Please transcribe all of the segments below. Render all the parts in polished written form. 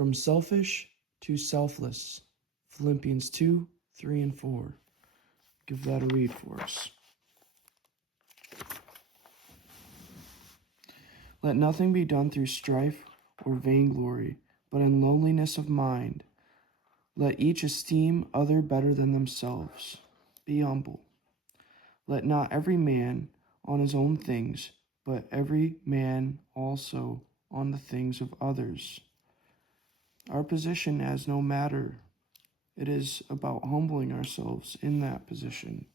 From selfish to selfless. Philippians 2, 3, and 4. Give that a read for us. Let nothing be done through strife or vainglory, but in lowliness of mind. Let each esteem other better than themselves. Be humble. Let not every man on his own things, but every man also on the things of others. Our position has no matter. It is about humbling ourselves in that position,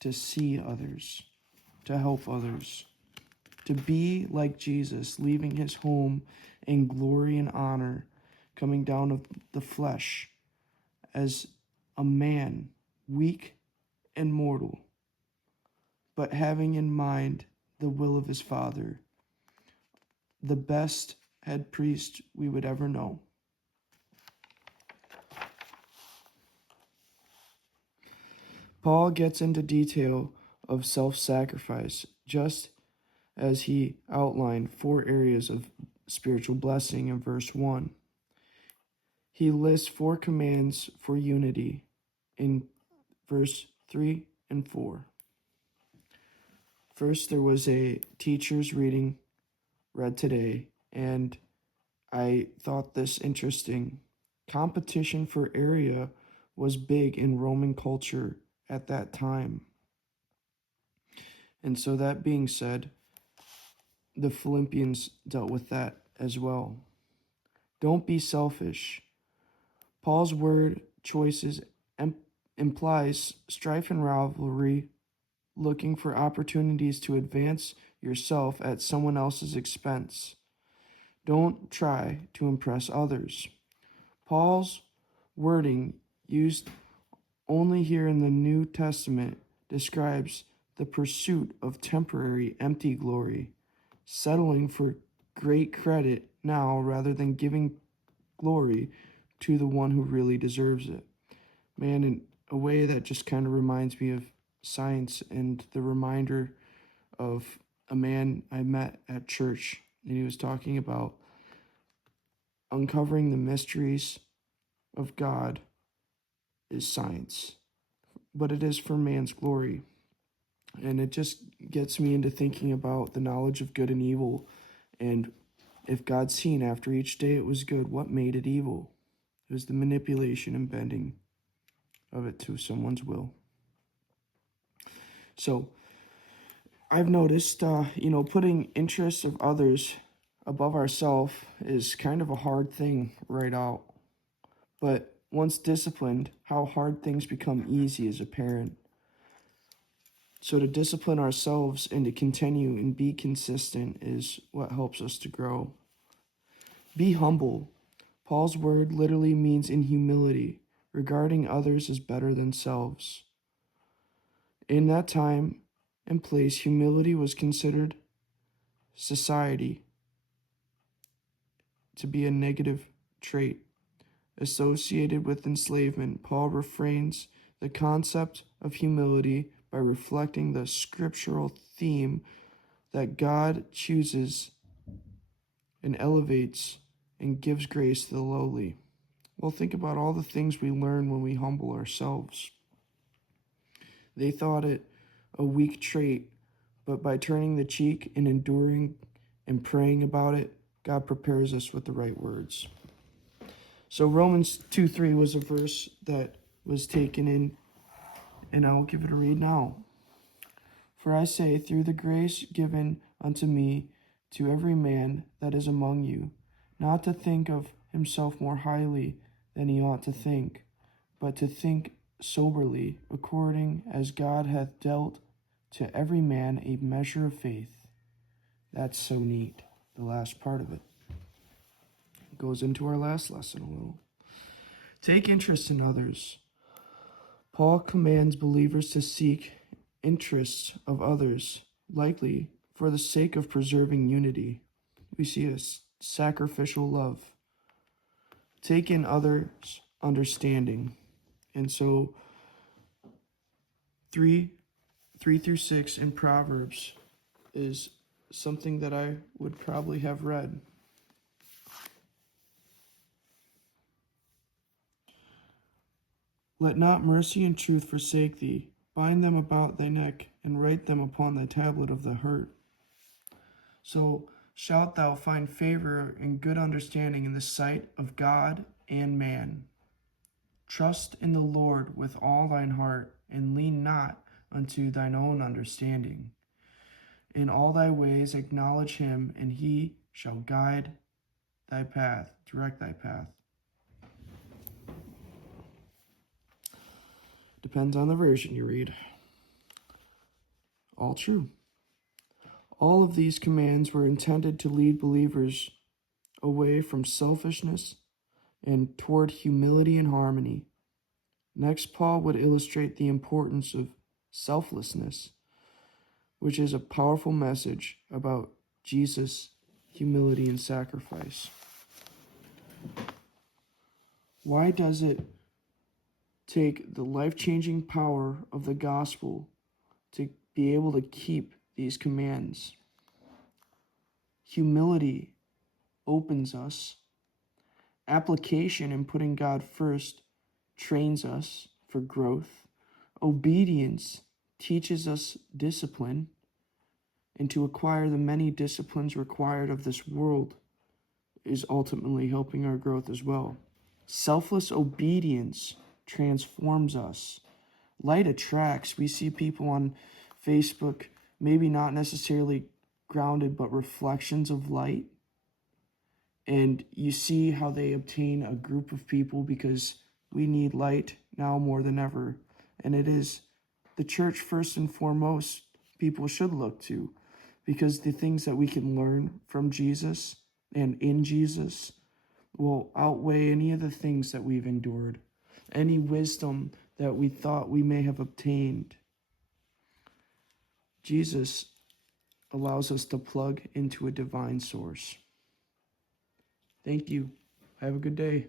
to see others, to help others, to be like Jesus, leaving his home in glory and honor, coming down of the flesh as a man, weak and mortal, but having in mind the will of his Father, the best head priest we would ever know. Paul gets into detail of self-sacrifice, just as he outlined 4 areas of spiritual blessing in verse 1. He lists 4 commands for unity in verse 3 and 4. First, there was a teacher's reading read today, and I thought this interesting. Competition for area was big in Roman culture at that time. And so that being said, the Philippians dealt with that as well. Don't be selfish. Paul's word choices implies strife and rivalry, looking for opportunities to advance yourself at someone else's expense. Don't try to impress others. Paul's wording, used only here in the New Testament, describes the pursuit of temporary, empty glory, settling for great credit now rather than giving glory to the one who really deserves it. Man, in a way that just kind of reminds me of science and the reminder of a man I met at church, and he was talking about uncovering the mysteries of God is science, but it is for man's glory. And it just gets me into thinking about the knowledge of good and evil. And if God's seen after each day it was good, what made it evil? It was the manipulation and bending of it to someone's will. So I've noticed, putting interests of others above ourselves is kind of a hard thing right out. But once disciplined, how hard things become easy is apparent. So to discipline ourselves and to continue and be consistent is what helps us to grow. Be humble. Paul's word literally means in humility, regarding others as better than selves. In that time and place, humility was considered society to be a negative trait. Associated with enslavement, Paul refrains the concept of humility by reflecting the scriptural theme that God chooses and elevates and gives grace to the lowly. Well, think about all the things we learn when we humble ourselves. They thought it a weak trait, but by turning the cheek and enduring and praying about it, God prepares us with the right words. So Romans 2:3 was a verse that was taken in, and I will give it a read now. For I say, through the grace given unto me, to every man that is among you, not to think of himself more highly than he ought to think, but to think soberly, according as God hath dealt to every man a measure of faith. That's so neat, the last part of it. It goes into our last lesson a little. Take interest in others. Paul commands believers to seek interests of others, likely for the sake of preserving unity. We see a sacrificial love. Take in others' understanding. And so 3 through 6 in Proverbs is something that I would probably have read. Let not mercy and truth forsake thee. Bind them about thy neck, and write them upon thy tablet of the heart. So shalt thou find favor and good understanding in the sight of God and man. Trust in the Lord with all thine heart, and lean not unto thine own understanding. In all thy ways acknowledge him, and he shall guide thy path, direct thy path. Depends on the version you read. All true. All of these commands were intended to lead believers away from selfishness and toward humility and harmony. Next, Paul would illustrate the importance of selflessness, which is a powerful message about Jesus' humility and sacrifice. Why does it take the life-changing power of the gospel to be able to keep these commands? Humility opens us. Application and putting God first trains us for growth. Obedience teaches us discipline, and to acquire the many disciplines required of this world is ultimately helping our growth as well. Selfless obedience transforms us. Light attracts. We see people on Facebook, maybe not necessarily grounded, but reflections of light. And you see how they obtain a group of people, because we need light now more than ever. And it is the church first and foremost people should look to, because the things that we can learn from Jesus and in Jesus will outweigh any of the things that we've endured, any wisdom that we thought we may have obtained. Jesus allows us to plug into a divine source. Thank you. Have a good day.